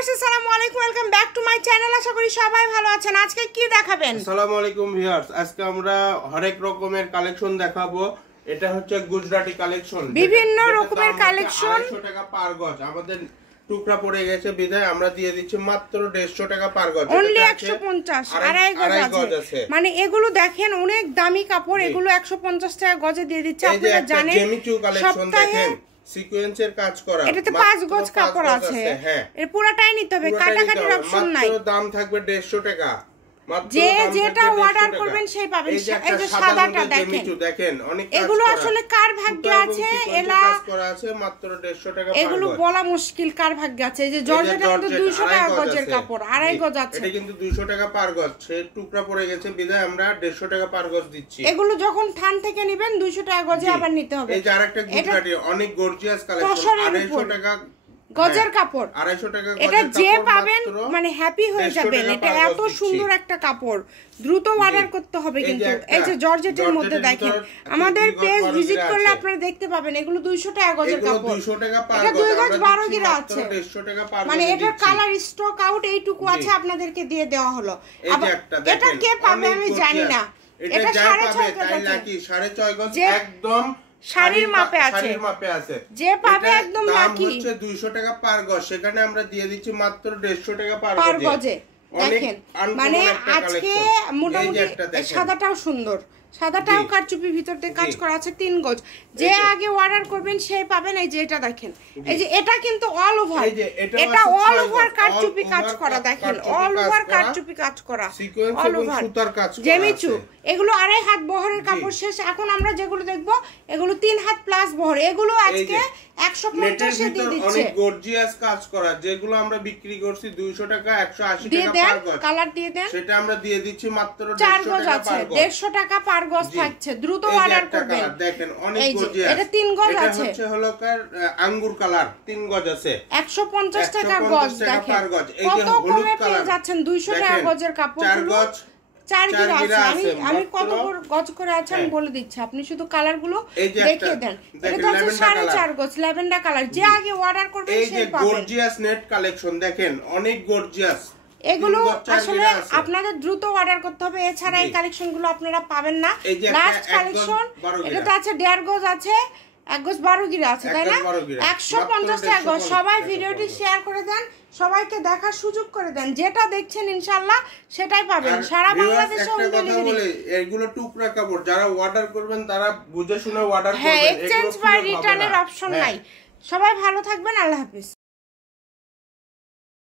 আসসালামু আলাইকুম, welcome back to my channel. আশা করি সবাই ভালো আছেন। আজকে কি দেখাবেন? আসসালামু আলাইকুম ভিউয়ার্স, আজকে আমরা হরেক রকমের কালেকশন দেখাবো। এটা হচ্ছে গুজরাটি কালেকশন, বিভিন্ন রকমের কালেকশন। 250 টাকা পার গজ। আমাদের টুকরা পড়ে গেছে বিধায় আমরা দিয়ে দিচ্ছি মাত্র 150 টাকা পার গজ। অনলি 150 আড়াই গজ আছে। মানে এগুলো দেখেন অনেক দামি কাপড়, এগুলো 150 টাকা গজে দিয়ে দিচ্ছে। আপনারা জানেন জেমিচু কালেকশন দেখেন, সিকোয়েন্সের কাজ করা, এটাতে 5 গজ কাপড় আছে। এর পুরোটাই নিতে হবে, কাটাকাটির অপশন নাই। মাত্র দাম থাকবে 150 টাকা। যে যেটা অর্ডার করবেন সেই পাবেন। এই যে সাদাটা দেখেন, অনেক এগুলো আসলে কার ভাগ্যে আছে, এলা করা আছে মাত্র 150 টাকা। এগুলো বলা মুশকিল কার ভাগ্যে আছে। এই যে জর্জেটের মধ্যে 200 টাকা গজের কাপড়, আড়াই গজ আছে। এটা কিন্তু 200 টাকা পার গজ। সে টুকরা পড়ে গেছে বিধায় আমরা 150 টাকা পার গজ দিচ্ছি। এগুলো যখন থান থেকে নেবেন 200 টাকা গজে আবার নিতে হবে। এই যে আরেকটা গুজরাটি অনেক গর্জিয়াস কালেকশন, 250 টাকা গজের কাপড়, 250 টাকা গজের এটা যে কাপড় পাবেন মানে হ্যাপি হয়ে যাবেন। এটা এত সুন্দর একটা কাপড়, দ্রুত অর্ডার করতে হবে। কিন্তু এই যে জর্জেটের মধ্যে দেখেন, আমাদের পেজ ভিজিট করলে আপনারা দেখতে পাবেন এগুলো 200 টাকা গজের কাপড়। 200 টাকা পার এটা গজ, 2 গজ 12 গিরা আছে। 150 টাকা পার গজ। মানে এটার কালার স্টক আউট এইটুকু আছে, আপনাদেরকে দিয়ে দেওয়া হলো। এটা কে পাবে আমি জানি না। এটা 6.5 গজ আছে, 6.5 গজ একদম শাড়ির মাপে আছে। যে পাবে একদম লাকি। হচ্ছে 200 টাকা পার গজ, সেখানে আমরা দিয়ে দিচ্ছি মাত্র 150 টাকা পার গজে। দেখেন মানে আজকে মোটামুটি সাদাটাও সুন্দর, সাদাটাও কারচুপি ভিতর দিয়ে কাজ করা আছে 3 গজ। যে আগে অর্ডার করবেন সেই পাবেন। এই যে এটা দেখেন, এই যে এটা কিন্তু অল ওভার, এটা অল ওভার কারচুপি কাজ করা। দেখেন অল ওভার কারচুপি কাজ করা, অল ওভার সুতার কাজ করা জেমিচু। এগুলো 2.5 হাত বহরের কাপড় শেষ। এখন আমরা যেগুলো দেখব এগুলো 3 হাত প্লাস বহর। এগুলো আজকে 150 এ দিয়ে দিচ্ছে। অনেক গর্জিয়াস কাজ করা, যেগুলো আমরা বিক্রি করছি 200 টাকা 180 টাকা পার গজ। কালার দিয়ে দেন, সেটা আমরা দিয়ে দিচ্ছি মাত্র 4 গজ আছে, 150 টাকা পার গজ থাকছে। দ্রুত অর্ডার করবেন। দেখেন অনেক গর্জিয়াস। এটা 3 গজ আছে। এটা হচ্ছে হলো আঙ্গুর কালার, 3 গজ আছে, 150 টাকা গজ। দেখেন কত কমে পেয়ে যাচ্ছেন 200 টাকা গজের কাপড়। 4 গজ 4 গিরা আছে। আমি কত গজ করে আছে আমি বলে দিচ্ছি, আপনি শুধু কালার গুলো দেখিয়ে দেন। এটা হচ্ছে 4.5 গজ ল্যাভেন্ডার কালার। যে আগে অর্ডার করবেন সেই পাবেন। গর্জিয়াস নেট কালেকশন দেখেন, অনেক গর্জিয়াস। এগুলো আসলে আপনাদের দ্রুত অর্ডার করতে হবে, এছাড়া এই কালেকশন গুলো আপনারা পাবেন না। লাস্ট কালেকশন এটাতে আছে 1.5 গজ আছে, 1 গজ 12 গিরা আছে, তাই না? 150 টাকা গজ। সবাই ভিডিওটি শেয়ার করে দেন, সবাইকে দেখার সুযোগ করে দেন। যেটা দেখছেন ইনশাআল্লাহ সেটাই পাবেন। সারা বাংলাদেশে হোম ডেলিভারি। এগুলো টুকরা কাপড়, যারা অর্ডার করবেন তারা বুঝে শুনে অর্ডার করবেন। হ্যাঁ, এক্সচেঞ্জ বা রিটার্নের অপশন নাই। সবাই ভালো থাকবেন, আল্লাহ হাফেজ।